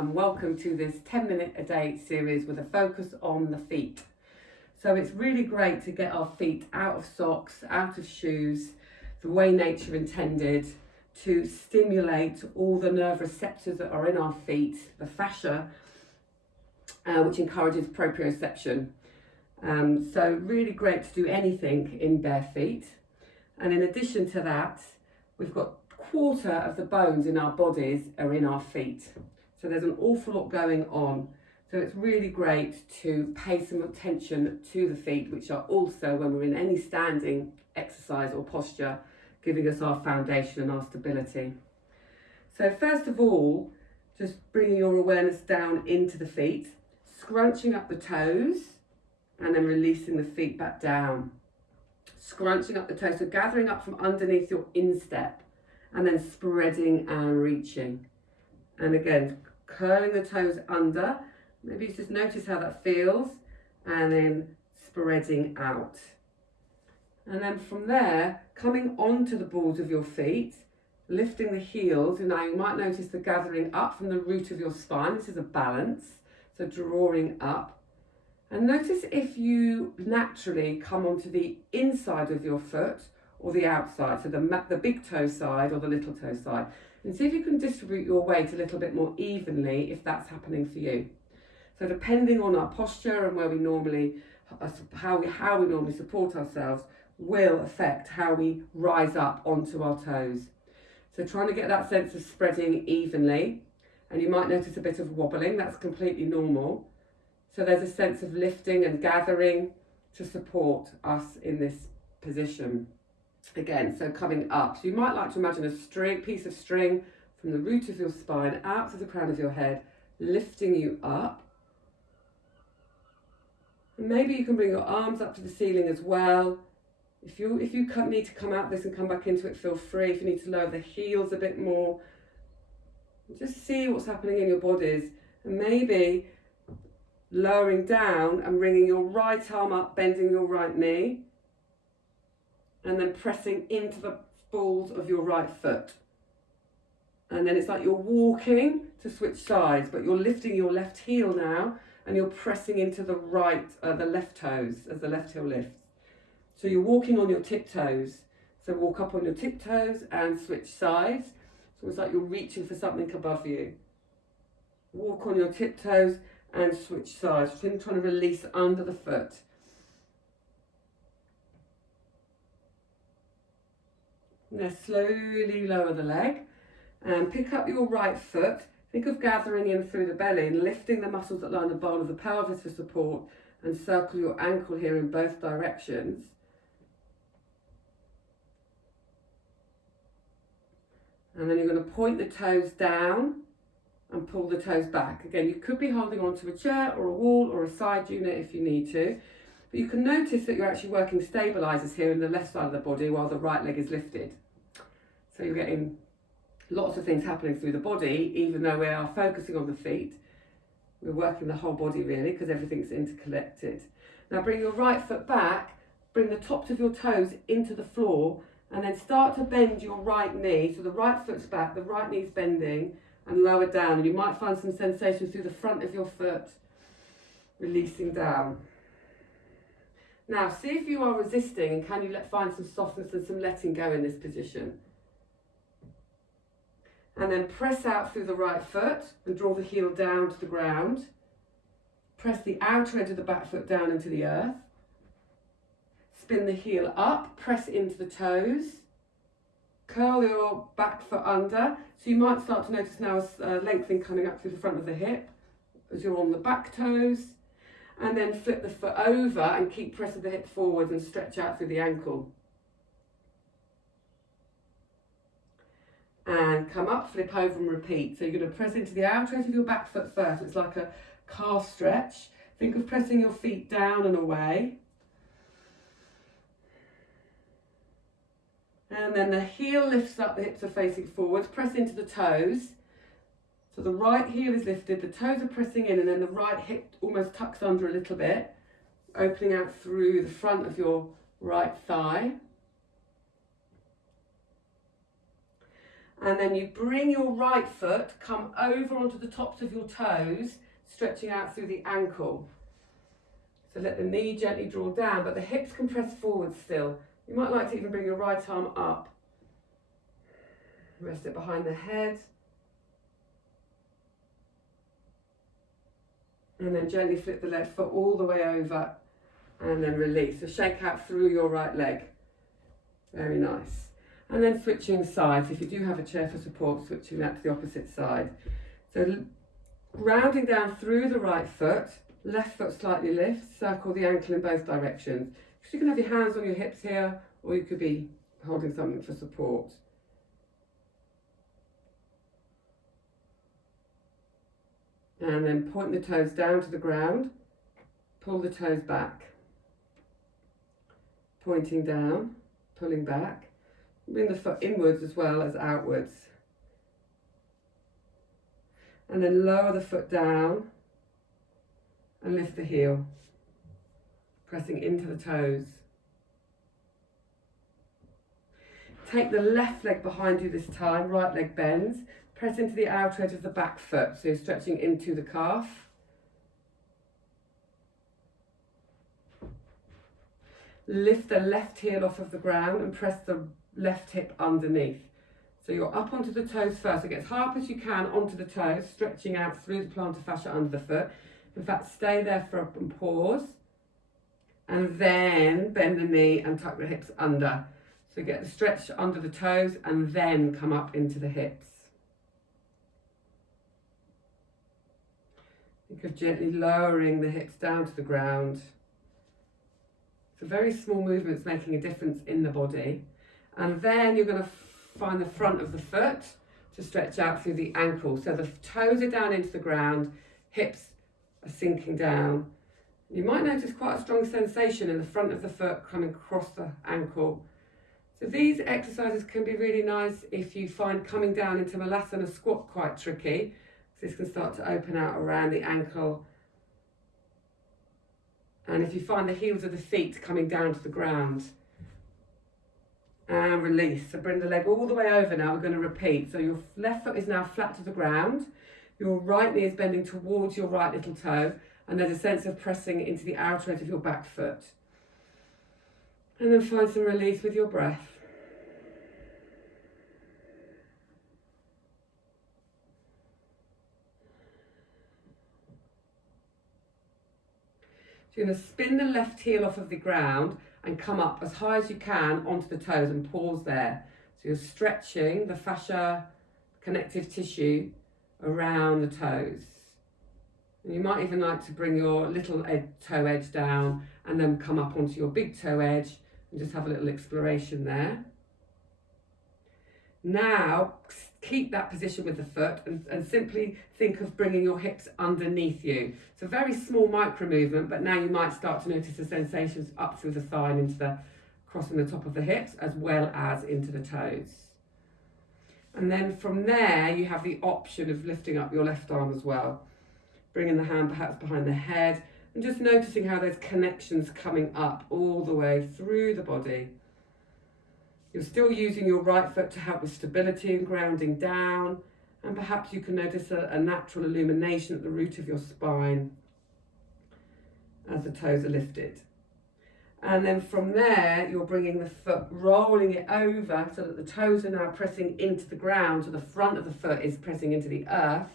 and welcome to this 10-minute a day series with a focus on the feet. So it's really great to get our feet out of socks, out of shoes, the way nature intended, to stimulate all the nerve receptors that are in our feet, the fascia, which encourages proprioception. So really great to do anything in bare feet. And in addition to that, we've got a quarter of the bones in our bodies are in our feet. So there's an awful lot going on. So it's really great to pay some attention to the feet, which are also, when we're in any standing exercise or posture, giving us our foundation and our stability. So first of all, just bringing your awareness down into the feet, scrunching up the toes, and then releasing the feet back down. Scrunching up the toes, so gathering up from underneath your instep, and then spreading and reaching. And again, curling the toes under. Maybe you just notice how that feels, and then spreading out. And then from there, coming onto the balls of your feet, lifting the heels. And now you might notice the gathering up from the root of your spine. This is a balance, so drawing up. And notice if you naturally come onto the inside of your foot or the outside, so the big toe side or the little toe side. And see if you can distribute your weight a little bit more evenly if that's happening for you. So depending on our posture and where we normally, how we normally support ourselves will affect how we rise up onto our toes. So trying to get that sense of spreading evenly, and you might notice a bit of wobbling, that's completely normal. So there's a sense of lifting and gathering to support us in this position. Again, so coming up. So you might like to imagine a piece of string from the root of your spine out to the crown of your head, lifting you up. And maybe you can bring your arms up to the ceiling as well. If you need to come out of this and come back into it, feel free. If you need to lower the heels a bit more, just see what's happening in your bodies. And maybe lowering down and bringing your right arm up, bending your right knee, and then pressing into the balls of your right foot. And then it's like you're walking to switch sides, but you're lifting your left heel now, and you're pressing into the left toes as the left heel lifts. So you're walking on your tiptoes. So walk up on your tiptoes and switch sides. So it's like you're reaching for something above you. Walk on your tiptoes and switch sides. Trying to release under the foot. Now slowly lower the leg and pick up your right foot. Think of gathering in through the belly and lifting the muscles that line the bowl of the pelvis for support, and circle your ankle here in both directions. And then you're going to point the toes down and pull the toes back. Again, you could be holding onto a chair or a wall or a side unit if you need to. But you can notice that you're actually working stabilizers here in the left side of the body while the right leg is lifted. So you're getting lots of things happening through the body, even though we are focusing on the feet. We're working the whole body really, because everything's interconnected. Now bring your right foot back, bring the tops of your toes into the floor, and then start to bend your right knee. So the right foot's back, the right knee's bending, and lower down. And you might find some sensation through the front of your foot, releasing down. Now, see if you are resisting, and can you find some softness and some letting go in this position. And then press out through the right foot and draw the heel down to the ground. Press the outer edge of the back foot down into the earth. Spin the heel up, press into the toes. Curl your back foot under. So you might start to notice now a lengthening coming up through the front of the hip as you're on the back toes. And then flip the foot over and keep pressing the hip forward and stretch out through the ankle. And come up, flip over and repeat. So you're going to press into the outer edge of your back foot first. It's like a calf stretch. Think of pressing your feet down and away. And then the heel lifts up, the hips are facing forwards. Press into the toes. So the right heel is lifted, the toes are pressing in, and then the right hip almost tucks under a little bit, opening out through the front of your right thigh. And then you bring your right foot, come over onto the tops of your toes, stretching out through the ankle. So let the knee gently draw down, but the hips can press forward still. You might like to even bring your right arm up. Rest it behind the head. And then gently flip the left foot all the way over and then release. So shake out through your right leg. Very nice. And then switching sides. If you do have a chair for support, switching that to the opposite side. So rounding down through the right foot, left foot slightly lifts, circle the ankle in both directions. So you can have your hands on your hips here, or you could be holding something for support. And then point the toes down to the ground, pull the toes back. Pointing down, pulling back. Bring the foot inwards as well as outwards. And then lower the foot down and lift the heel, pressing into the toes. Take the left leg behind you this time, right leg bends. Press into the outer edge of the back foot, so you're stretching into the calf. Lift the left heel off of the ground and press the left hip underneath. So you're up onto the toes first. So get as high up as you can onto the toes, stretching out through the plantar fascia under the foot. In fact, stay there for and pause. And then bend the knee and tuck the hips under. So get the stretch under the toes and then come up into the hips. Think of gently lowering the hips down to the ground. So very small movements making a difference in the body. And then you're going to find the front of the foot to stretch out through the ankle. So the toes are down into the ground, hips are sinking down. You might notice quite a strong sensation in the front of the foot coming across the ankle. So these exercises can be really nice if you find coming down into Malasana squat quite tricky. This can start to open out around the ankle. And if you find the heels of the feet coming down to the ground. And release. So bring the leg all the way over now. We're going to repeat. So your left foot is now flat to the ground. Your right knee is bending towards your right little toe. And there's a sense of pressing into the outer edge of your back foot. And then find some release with your breath. So you're going to spin the left heel off of the ground and come up as high as you can onto the toes and pause there. So you're stretching the fascia, connective tissue around the toes. And you might even like to bring your little toe edge down and then come up onto your big toe edge and just have a little exploration there. Now, keep that position with the foot and simply think of bringing your hips underneath you. It's a very small micro movement, but now you might start to notice the sensations up through the thigh and into the crossing the top of the hips as well as into the toes. And then from there, you have the option of lifting up your left arm as well. Bringing the hand perhaps behind the head and just noticing how there's connections coming up all the way through the body. You're still using your right foot to help with stability and grounding down, and perhaps you can notice a natural illumination at the root of your spine as the toes are lifted. And then from there, you're bringing the foot, rolling it over so that the toes are now pressing into the ground, so the front of the foot is pressing into the earth.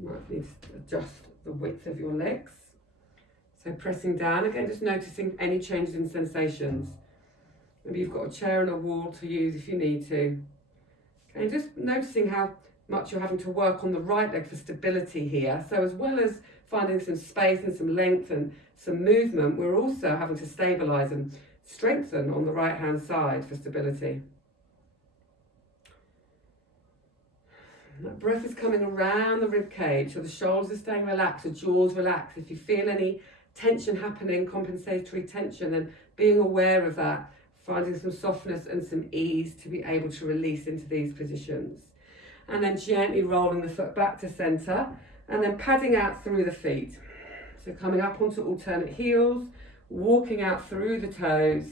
You might need to adjust the width of your legs. So pressing down, again, just noticing any changes in sensations. Maybe you've got a chair and a wall to use if you need to. Okay, just noticing how much you're having to work on the right leg for stability here. So as well as finding some space and some length and some movement, we're also having to stabilise and strengthen on the right hand side for stability. That breath is coming around the rib cage, so the shoulders are staying relaxed, the jaws relaxed. If you feel any tension happening, compensatory tension, and being aware of that, finding some softness and some ease to be able to release into these positions. And then gently rolling the foot back to centre and then padding out through the feet. So coming up onto alternate heels, walking out through the toes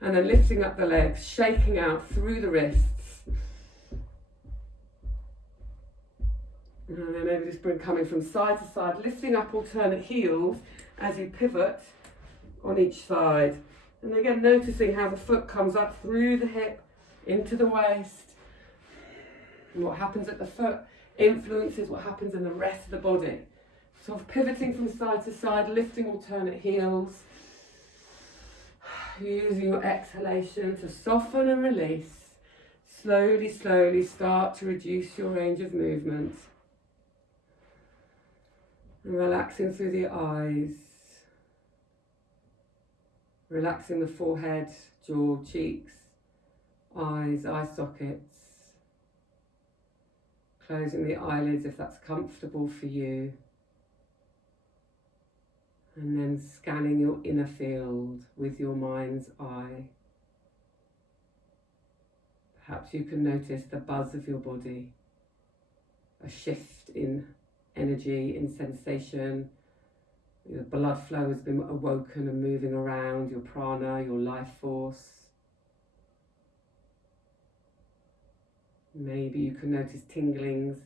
And then lifting up the legs, shaking out through the wrists. And then maybe just coming from side to side, lifting up alternate heels as you pivot on each side. And again, noticing how the foot comes up through the hip, into the waist. And what happens at the foot influences what happens in the rest of the body. Sort of pivoting from side to side, lifting alternate heels. Using your exhalation to soften and release. Slowly, slowly start to reduce your range of movement. And relaxing through the eyes. Relaxing the forehead, jaw, cheeks, eyes, eye sockets. Closing the eyelids if that's comfortable for you. And then scanning your inner field with your mind's eye. Perhaps you can notice the buzz of your body, a shift in energy, in sensation. Your blood flow has been awoken and moving around, your prana, your life force. Maybe you can notice tinglings,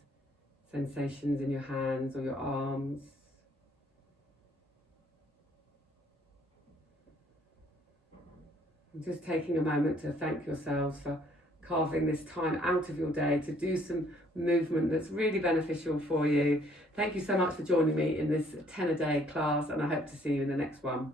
sensations in your hands or your arms. And just taking a moment to thank yourselves for carving this time out of your day to do some movement that's really beneficial for you. Thank you so much for joining me in this 10-a-day class, and I hope to see you in the next one.